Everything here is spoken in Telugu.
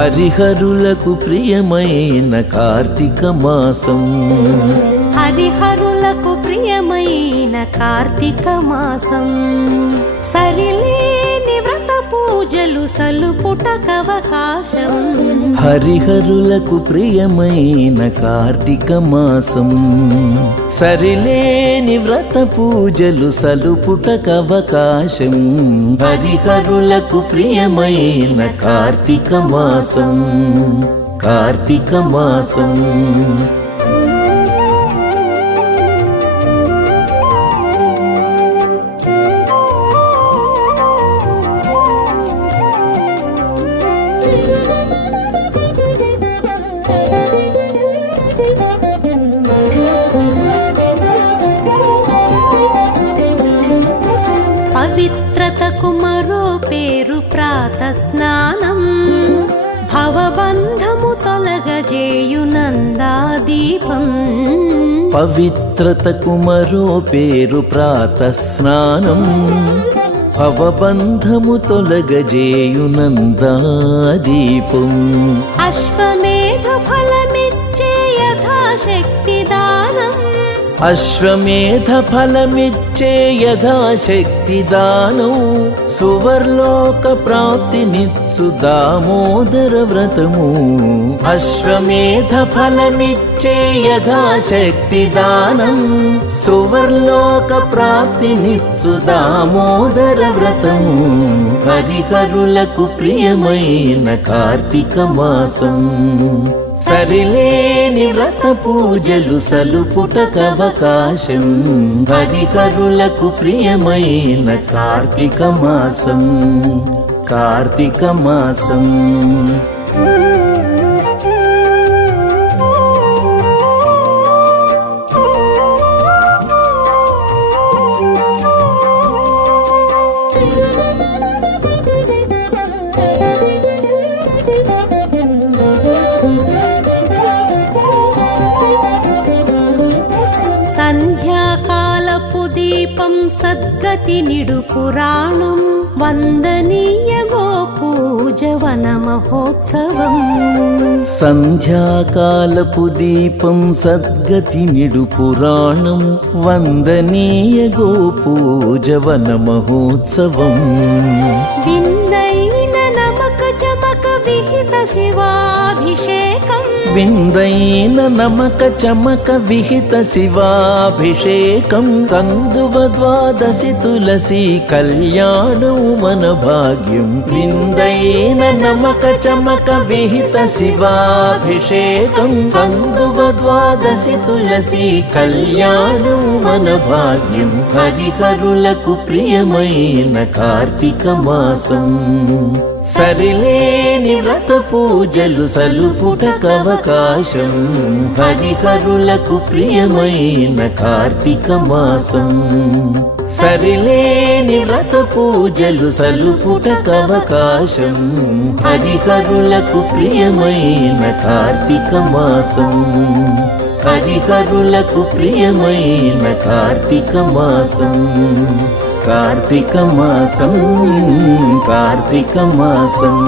హరిహరులకు ప్రియమైన కార్తీక మాసం. హరిహరులకు ప్రియమైన కార్తీక మాసం. సరిలేని వ్రత పూజలు సలుపుటకవకాశం. హరిహరులకు ప్రియమైన కార్తీక మాసం. సరిలేని వ్రత పూజలు సలుపుటకవకాశం. హరిహరులకు ప్రియమైన కార్తీక మాసం. కార్తీక మాసం. పవిత్రతకు మరో పేరు ప్రాత స్నానం. భవబంధము తొలగజేయు నందాదీపం. పవిత్రతకు మరో పేరు ప్రాత స్నానం. భవబంధము తొలగజేయు నందాదీపం. అశ్వమేధ ఫలమిచ్చే యథాశక్తి దానం. అశ్వమేధ ఫలమిచ్చే యథాశక్తి దానం. సువర్లోక ప్రాప్తినిచ్చు దామోదర వ్రతము. అశ్వమేధ ఫలమిచ్చే యథాశక్తి దానం. సువర్లోక ప్రాప్తినిచ్చు దామోదర వ్రతము. హరిహరులకు ప్రియమైన కార్తీక మాసం. సరిలేని వ్రత పూజలు సలుపుటకవకాశం. హరిహరులకు ప్రియమైన కార్తీక మాసం. కార్తీక మాసం. సంధ్యాకాలపు దీపం సద్గతి నిడు పురాణం. వందనీయ గోపూజవన మహోత్సవం. సంధ్యాకాలపు దీపం సద్గతి నిడు పురాణం. వందనీయ గోపూజవన మహోత్సవం. విందైన నమక చమక విహిత శివాభిషేకం. విందైన నమక చమక విహిత శివాభిషేకం. కందువ ద్వాదశి తులసి కళ్యాణం మన భాగ్యం. విందైన నమక చమక విహిత శివాభిషేకం. కందువ ద్వాదశి తులసి కళ్యాణం మన భాగ్యం. హరిహరులకు ప్రియమైన కార్తీక మాసం. సరిలేని వ్రత పూజలు సలుపుటకవకాశం. హరిహరులకు ప్రియమైన కార్తీక మాసం. సరిలేని వ్రత పూజలు సలుపుటకవకాశం. హరిహరులకు ప్రియమైన కార్తీక మాసం. హరిహరులకు ప్రియమైన కార్తీక మాసం. కార్తీక మాసం. కార్తీక మాసం.